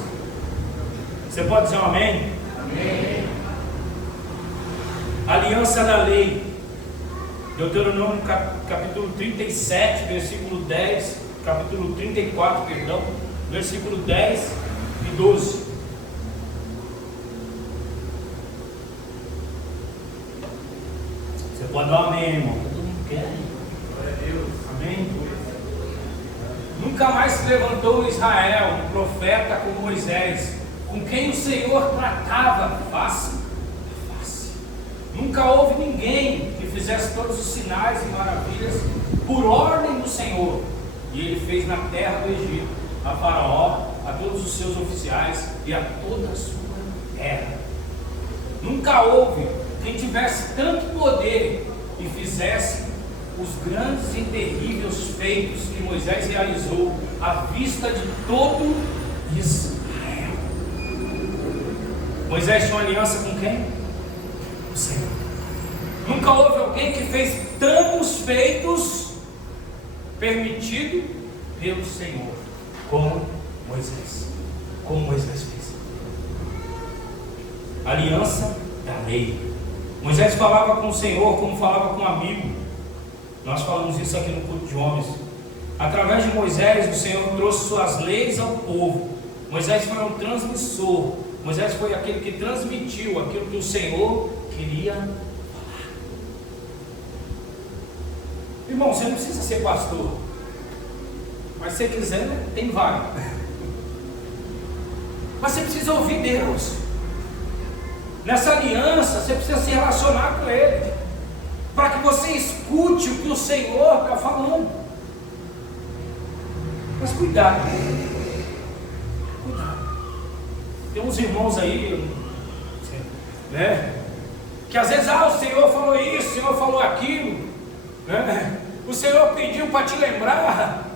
Você pode dizer um amém? Amém. Aliança da lei. Deuteronômio capítulo 37, versículo 10, capítulo 34, perdão, versículo 10 e 12. Você pode dar um amém, irmão? Todo mundo quer. Glória a Deus. Amém? Nunca mais se levantou em Israel um profeta como Moisés, com quem o Senhor tratava face a face. Nunca houve ninguém que fizesse todos os sinais e maravilhas por ordem do Senhor. E ele fez na terra do Egito, a Faraó, a todos os seus oficiais e a toda a sua terra. Nunca houve quem tivesse tanto poder e fizesse os grandes e terríveis feitos que Moisés realizou à vista de todo Israel. Moisés tinha uma aliança com quem? O Senhor. Nunca houve alguém que fez tantos feitos permitido pelo Senhor como Moisés. Como Moisés fez. Aliança da lei. Moisés falava com o Senhor como falava com um amigo. Nós falamos isso aqui no culto de homens. Através de Moisés, o Senhor trouxe suas leis ao povo. Moisés foi um transmissor. Moisés foi aquele que transmitiu aquilo que o Senhor queria falar. Irmão, você não precisa ser pastor, mas se você quiser, tem vaga. Mas você precisa ouvir Deus. Nessa aliança, você precisa se relacionar com Ele, para que você escute o que o Senhor está falando. Mas cuidado, cuidado. Tem uns irmãos aí, né, que às vezes, o Senhor falou isso, o Senhor falou aquilo, né? O Senhor pediu para te lembrar,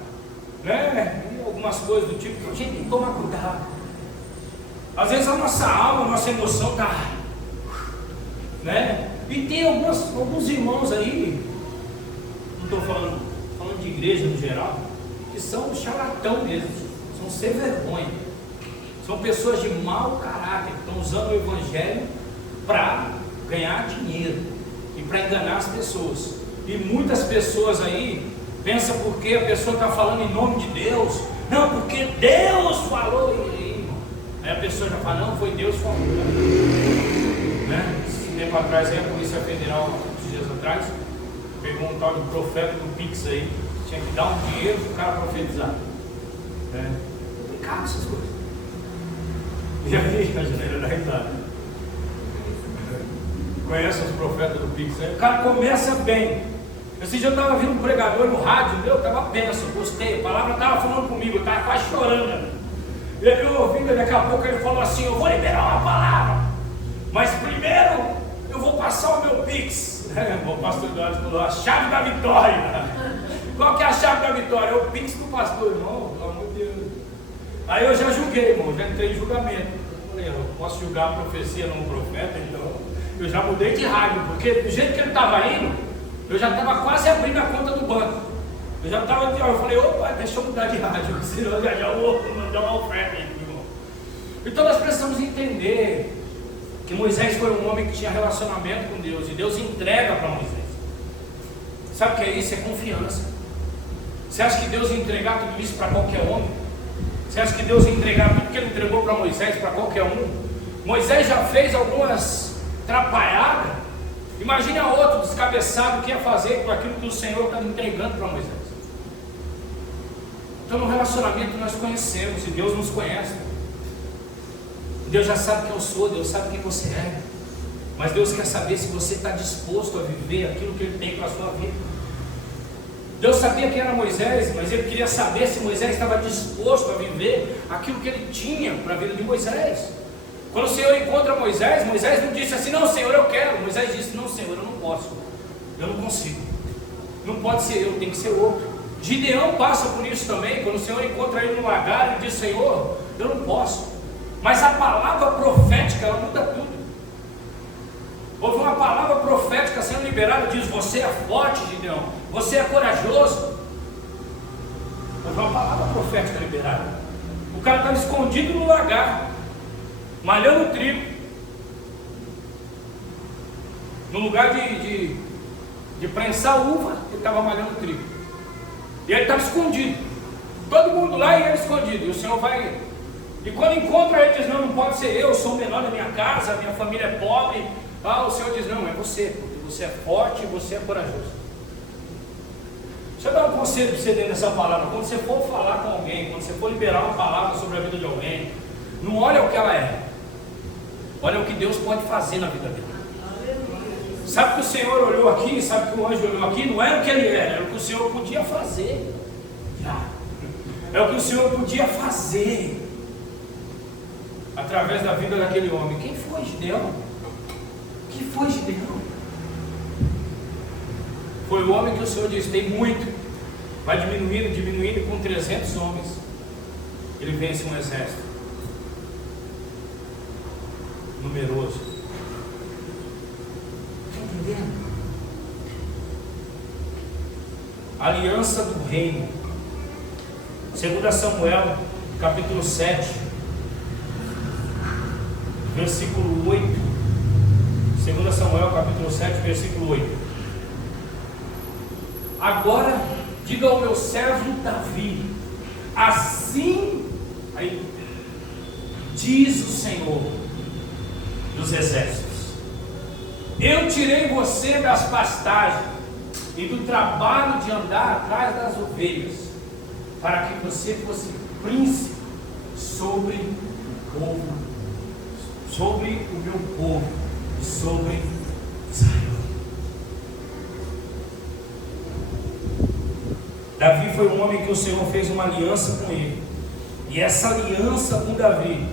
né? E algumas coisas do tipo que a gente tem que tomar cuidado. Às vezes a nossa alma, a nossa emoção está, né? E tem alguns irmãos aí, não estou falando de igreja no geral, que são charlatão mesmo, são sem vergonha, são pessoas de mau caráter, que estão usando o evangelho para ganhar dinheiro e para enganar as pessoas. E muitas pessoas aí pensam porque a pessoa está falando em nome de Deus, Não, porque Deus falou. Aí a pessoa já fala, não, foi Deus que falou. Né? Esse tempo atrás aí, a Polícia Federal, uns dias atrás, pegou um tal de profeta do Pix aí, tinha que dar um dinheiro para o cara profetizar. É complicado essas coisas. E aí, a janeira da risada. Conhece os profetas do Pix aí? O cara começa bem. Esse dia eu estava vendo um pregador no rádio, meu, estava benção, gostei, a palavra estava falando comigo, eu estava quase chorando. E aí eu ouvi, daqui a pouco ele falou assim, eu vou liberar uma palavra, mas primeiro eu vou passar o meu Pix. O pastor Eduardo falou, a chave da vitória. Qual que é a chave da vitória? É o Pix do pastor, irmão, pelo amor de Deus. Aí eu já julguei, irmão, já entrei em julgamento. Eu falei, eu posso julgar a profecia não profeta, então eu já mudei de rádio, porque do jeito que ele estava indo, eu já estava quase abrindo a conta do banco. Eu já estava, eu falei, opa, deixa eu mudar de rádio, senão já vou mandar uma oferta aí, irmão. Então nós precisamos entender que Moisés foi um homem que tinha relacionamento com Deus, e Deus entrega para Moisés. Sabe o que é isso? É confiança. Você acha que Deus ia entregar tudo isso para qualquer homem? Você acha que Deus ia entregar tudo que ele entregou para Moisés para qualquer um? Moisés já fez algumas atrapalhadas. Imagine a outro descabeçado que ia fazer com aquilo que o Senhor está entregando para Moisés. Então no relacionamento nós conhecemos, e Deus nos conhece. Deus já sabe quem eu sou, Deus sabe quem você é. Mas Deus quer saber se você está disposto a viver aquilo que Ele tem para a sua vida. Deus sabia quem era Moisés, mas Ele queria saber se Moisés estava disposto a viver aquilo que Ele tinha para a vida de Moisés. Quando o Senhor encontra Moisés, Moisés não disse assim, não Senhor, eu quero. Moisés disse, não Senhor, eu não posso, eu não consigo. Não pode ser eu, tem que ser outro. Gideão passa por isso também. Quando o Senhor encontra ele no lagar, ele diz, Senhor, eu não posso. Mas a palavra profética, ela muda tudo. Houve uma palavra profética sendo liberada, diz, você é forte, Gideão, você é corajoso. Houve uma palavra profética liberada. O cara estava escondido no lagar, malhando trigo, no lugar de prensar uva, ele estava malhando trigo, e ele estava escondido, todo mundo lá e ele escondido, e o Senhor vai, e quando encontra ele diz, não pode ser eu sou o menor da minha casa, minha família é pobre. O Senhor diz, não, é você, porque você é forte e você é corajoso. Deixa eu dar um conselho para você dentro dessa palavra. Quando você for falar com alguém, quando você for liberar uma palavra sobre a vida de alguém, não olha o que ela é, olha o que Deus pode fazer na vida dele. Sabe que o Senhor olhou aqui, sabe que o anjo olhou aqui, não era o que ele era o que o Senhor podia fazer. É o que o Senhor podia fazer através da vida daquele homem. Quem foi Gideão? Quem foi Gideão? Foi o homem que o Senhor disse, tem muito, vai diminuindo, com 300 homens ele vence um exército numeroso. Está entendendo? Aliança do reino. 2 Samuel capítulo 7 versículo 8. 2 Samuel capítulo 7 versículo 8. Agora diga ao meu servo Davi, assim aí diz o Senhor dos exércitos, eu tirei você das pastagens e do trabalho de andar atrás das ovelhas, para que você fosse príncipe sobre o povo, sobre o meu povo e sobre Israel. Davi foi um homem que o Senhor fez uma aliança com ele, e essa aliança com Davi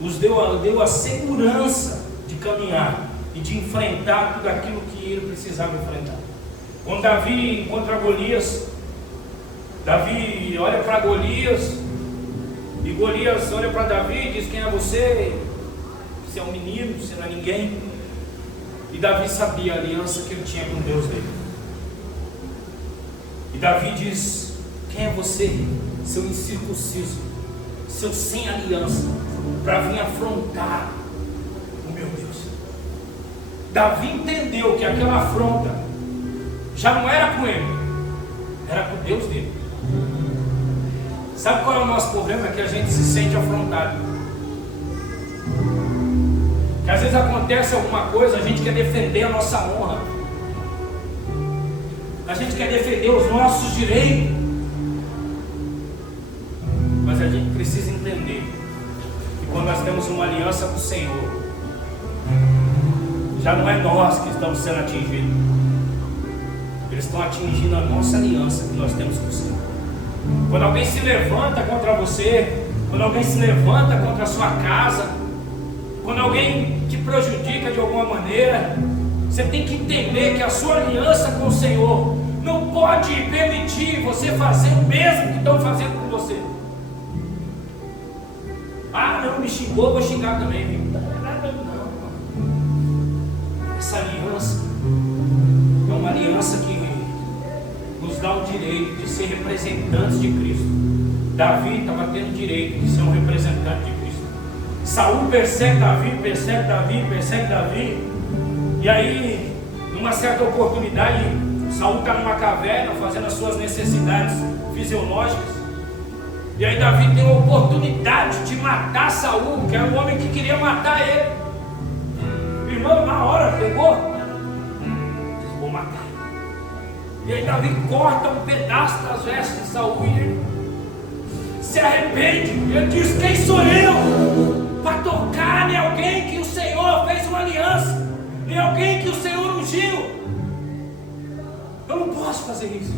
os deu a segurança de caminhar e de enfrentar tudo aquilo que ele precisava enfrentar. Quando Davi encontra Golias, Davi olha para Golias, e Golias olha para Davi e diz, quem é você? Você é um menino, você não é ninguém. E Davi sabia a aliança que ele tinha com Deus dele. E Davi diz, quem é você, seu incircunciso, seu sem aliança, para vir afrontar o meu Deus? Davi entendeu que aquela afronta já não era com ele, era com Deus dele. Sabe qual é o nosso problema? É que a gente se sente afrontado. Que às vezes acontece alguma coisa, a gente quer defender a nossa honra. A gente quer defender os nossos direitos. Mas a gente precisa entender que quando nós temos uma aliança com o Senhor, já não é nós que estamos sendo atingidos. Eles estão atingindo a nossa aliança que nós temos com o Senhor. Quando alguém se levanta contra você, quando alguém se levanta contra a sua casa, quando alguém te prejudica de alguma maneira, você tem que entender que a sua aliança com o Senhor não pode permitir você fazer o mesmo que estão fazendo com você. Ah, não, me xingou, vou xingar também. Não é nada não. Essa aliança é uma aliança que nos dá o direito de ser representantes de Cristo. Davi estava tendo o direito de ser um representante de Cristo. Saul persegue Davi, e aí, numa certa oportunidade, Saul está numa caverna fazendo as suas necessidades fisiológicas, e aí Davi tem a oportunidade de matar Saul, que era um homem que queria matar ele. O irmão na hora pegou, disse, vou matar. E aí Davi corta um pedaço das vestes de Saul e ele se arrepende. Ele diz, quem sou eu para tocar em alguém que o Senhor fez uma aliança, em alguém que o Senhor ungiu? Eu não posso fazer isso.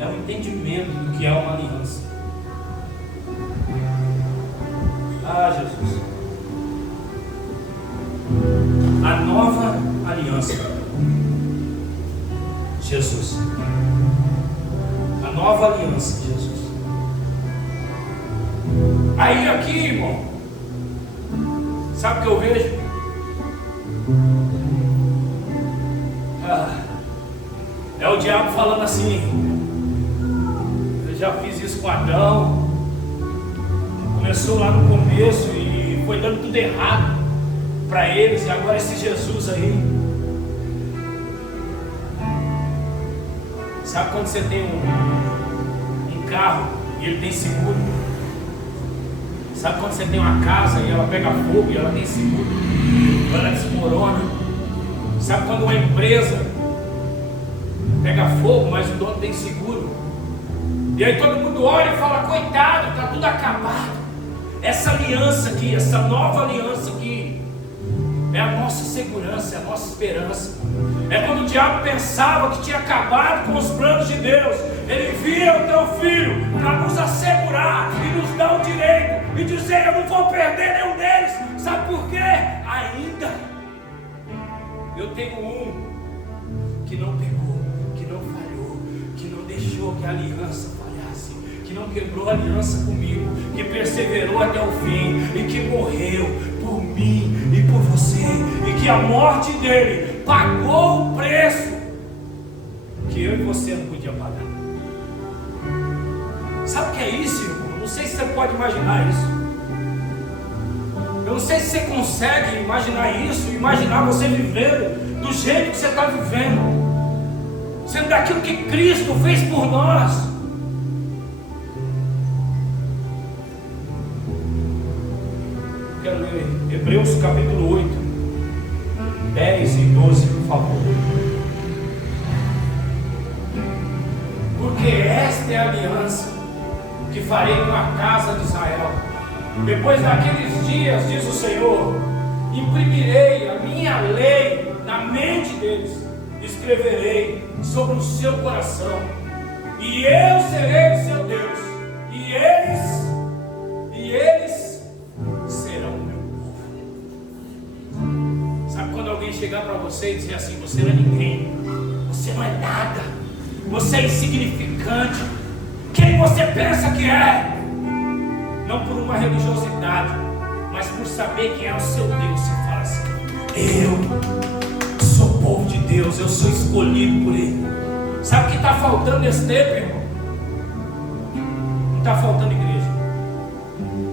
É o entendimento do que é uma aliança. Ah, Jesus. A nova aliança. Jesus. A nova aliança, Jesus. Aí aqui, irmão, sabe o que eu vejo? É o diabo falando assim, eu já fiz isso com Adão, começou lá no começo e foi dando tudo errado para eles, e agora esse Jesus aí. Sabe quando você tem um carro e ele tem seguro? Sabe quando você tem uma casa e ela pega fogo e ela tem seguro, ela desmorona? Sabe quando uma empresa pega fogo, mas o dono tem seguro? E aí todo mundo olha e fala, coitado, está tudo acabado. Essa aliança aqui, essa nova aliança aqui, é a nossa segurança, é a nossa esperança. É quando o diabo pensava que tinha acabado com os planos de Deus, ele via o teu filho para nos assegurar e nos dar o direito e dizer, eu não vou perder nenhum deles. Sabe por quê? Ainda eu tenho um que não pegou, que não falhou, que não deixou que a aliança falhasse, que não quebrou a aliança comigo, que perseverou até o fim e que morreu por mim e por você, e que a morte dele pagou o preço que eu e você não podia pagar. Sabe o que é isso, irmão? Não sei se você pode imaginar isso. Eu não sei se você consegue imaginar isso, imaginar você vivendo do jeito que você está vivendo, sendo daquilo que Cristo fez por nós. Eu quero ler Hebreus capítulo 8, 10 e 12, por favor. Porque esta é a aliança que farei com a casa de Israel. Depois daqueles dias, diz o Senhor, imprimirei a minha lei na mente deles, escreverei sobre o seu coração, e eu serei o seu Deus, e eles serão o meu povo. Sabe quando alguém chegar para você e dizer assim, você não é ninguém, você não é nada, você é insignificante, quem você pensa que é? Não por uma religiosidade, mas por saber quem é o seu Deus. Você fala assim, eu sou povo de Deus, eu sou escolhido por Ele. Sabe o que está faltando nesse tempo, irmão? Não está faltando igreja,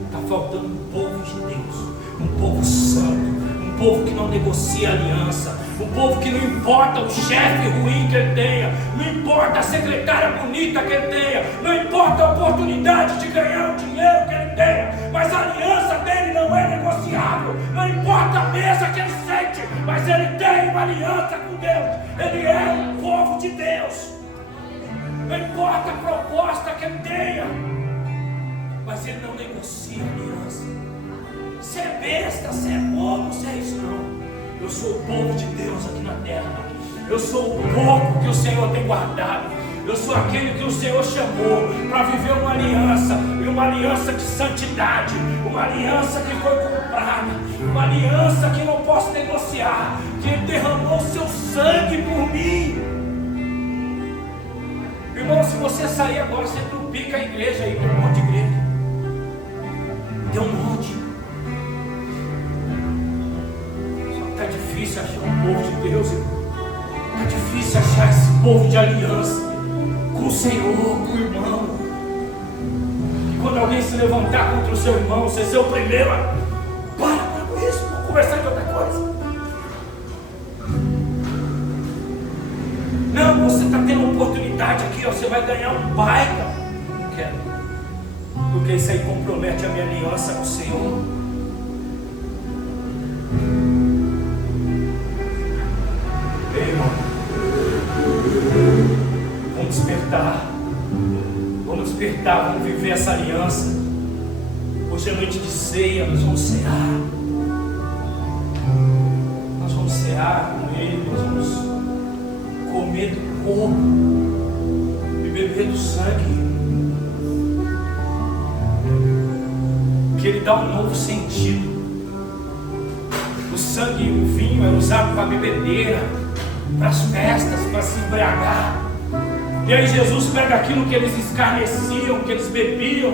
está faltando um povo de Deus, um povo santo, um povo que não negocia aliança, Um povo que não importa o chefe ruim que ele tenha, não importa a secretária bonita que ele tenha, não importa a oportunidade de ganhar o dinheiro que ele tenha, mas a aliança dele não é negociável. Não importa a mesa que ele sente, mas ele tem uma aliança com Deus. Ele é um povo de Deus. Não importa a proposta que ele tenha, mas ele não negocia a aliança. Você é besta, você é bobo, você é isso não. Eu sou o povo de Deus aqui na terra. Eu sou o pouco que o Senhor tem guardado. Eu sou aquele que o Senhor chamou para viver uma aliança, e uma aliança de santidade, uma aliança que foi comprada, uma aliança que não posso negociar, que Ele derramou o seu sangue por mim. Irmão, se você sair agora, você trupica a igreja aí, tem um monte de igreja. Tem um monte. Está difícil achar um povo de Deus, está difícil achar esse povo de aliança com o Senhor, com o irmão. E quando alguém se levantar contra o seu irmão, você ser o primeiro a para com isso, vamos conversar de outra coisa. Não, você está tendo oportunidade aqui, ó, você vai ganhar um baita. Não quero, porque isso aí compromete a minha aliança com o Senhor. Vamos despertar, vamos viver essa aliança. Hoje é noite de ceia, nós vamos cear. Nós vamos cear com Ele, nós vamos comer do corpo e beber do sangue. Que Ele dá um novo sentido. O sangue e o vinho é usado para bebedeira, para as festas, para se embriagar. E aí Jesus pega aquilo que eles escarneciam, que eles bebiam,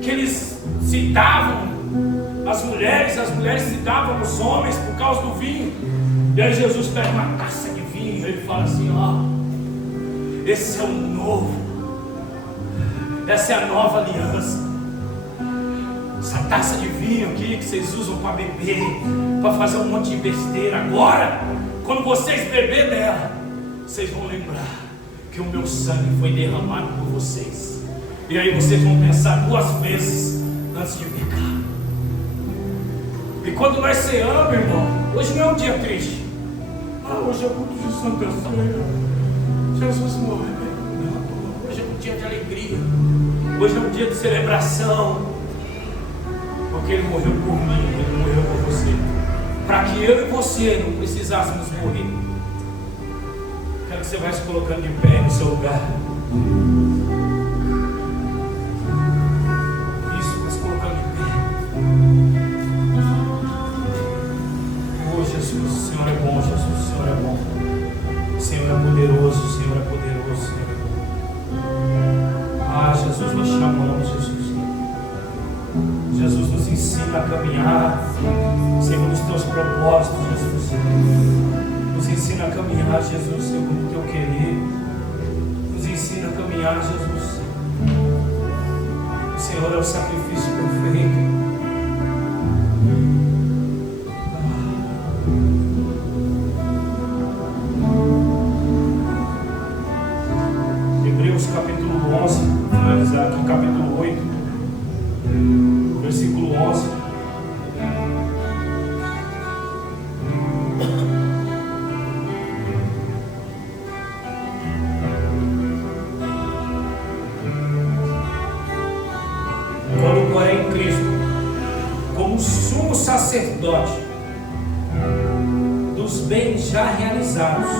que eles citavam as mulheres citavam os homens por causa do vinho. E aí Jesus pega uma taça de vinho e ele fala assim, ó, esse é o novo, essa é a nova aliança. Essa taça de vinho aqui que vocês usam para beber, para fazer um monte de besteira. Agora, quando vocês beberem dela, vocês vão lembrar que o meu sangue foi derramado por vocês. E aí vocês vão pensar 2 vezes antes de pecar. E quando nós ceamos, irmão, hoje não é um dia triste. Hoje é o culto de Santa Ceia, Jesus morreu. Não, hoje é um dia de alegria. Hoje é um dia de celebração. Porque Ele morreu por mim, Ele morreu por você, para que eu e você não precisássemos morrer. Quero que você vá se colocando de pé no seu lugar. Isso, vai se colocando de pé. Oh Jesus, o Senhor é bom, Jesus, o Senhor é bom. O Senhor é poderoso, o Senhor é poderoso, o Senhor é bom. Ah, Jesus, nós chamamos, Jesus. Jesus, nos ensina a caminhar segundo os teus propósitos, Jesus. Nos ensina a caminhar, Jesus, segundo o teu querer. Nos ensina a caminhar, Jesus. O Senhor é o sacrifício perfeito. Hebreus capítulo 11, finalizar aqui, capítulo 8, versículo 11. Quando, porém, Cristo, como sumo sacerdote dos bens já realizados,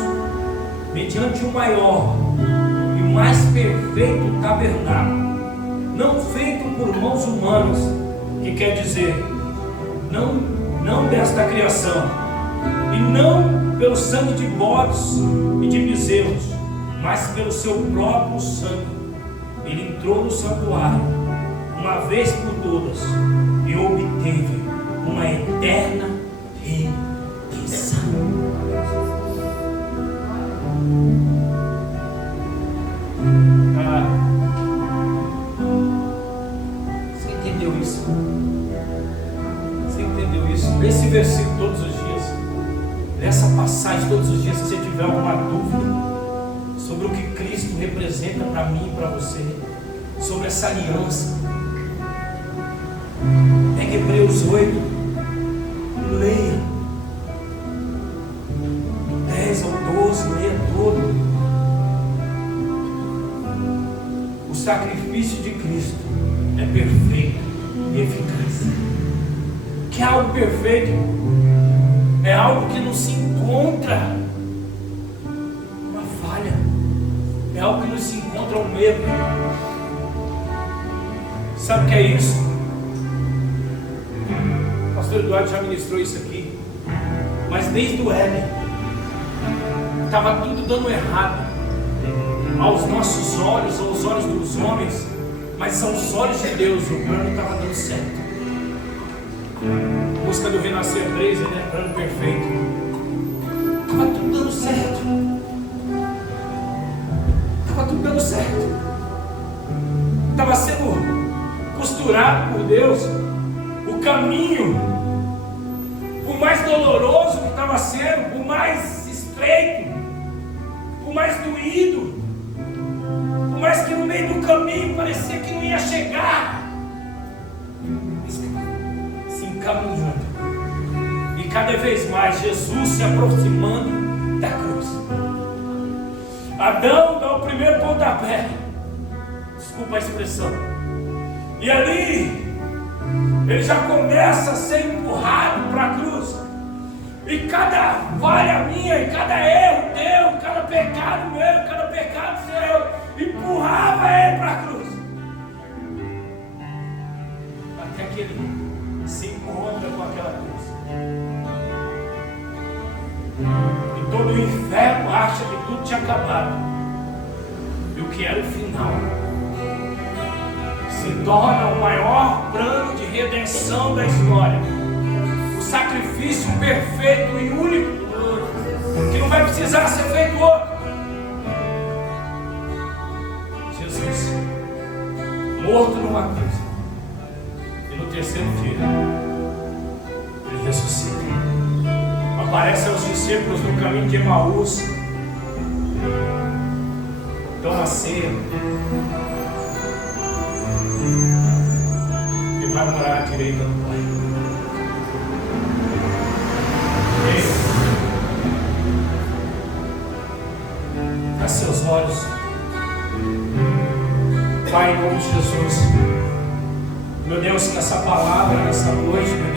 mediante o maior e mais perfeito tabernáculo, não feito por mãos humanas, que quer dizer, não desta criação, e não pelo sangue de bodes e de bezerros, mas pelo seu próprio sangue, ele entrou no santuário, uma vez por todas, e obteve uma eterna redenção. Você entendeu isso? Você entendeu isso? Esse versículo todos os dias, essa passagem todos representa para mim e para você, sobre essa aliança. Pega Hebreus 8, leia, 10 ao 12, leia todo. O sacrifício de Cristo é perfeito e eficaz. Que é algo perfeito? É algo que não se encontra uma falha, é algo que não se encontra um erro. Sabe o que é isso? O pastor Eduardo já ministrou isso aqui, mas desde o Éden estava tudo dando errado aos nossos olhos, aos olhos dos homens, mas aos olhos de Deus o plano estava dando certo. Música do Renascer 3, né? Plano perfeito. Estava tudo dando certo. Estava tudo dando certo. Estava sendo costurado por Deus o caminho, por mais doloroso que estava sendo, por mais estreito, por mais doído, por mais que no meio do caminho parecia que não ia chegar, se encaminhando, e cada vez mais Jesus se aproximando da cruz. Adão dá o primeiro pontapé, desculpa a expressão, e ali ele já começa a ser empurrado para a cruz. E cada falha minha, e cada erro teu, cada pecado meu, cada pecado seu, empurrava ele para a cruz. Até que ele se encontra com aquela cruz. E todo o inferno acha que tudo tinha acabado. E o que era o final se torna o maior plano de redenção da história. O sacrifício perfeito e único, que não vai precisar ser feito outro. Jesus, morto numa cruz, e no terceiro dia ele ressuscita, aparece aos discípulos no caminho de Emaús, dão a ceia e vai morar à direita do Pai. Feche seus olhos. Pai, em nome de Jesus, meu Deus, que essa palavra nessa noite,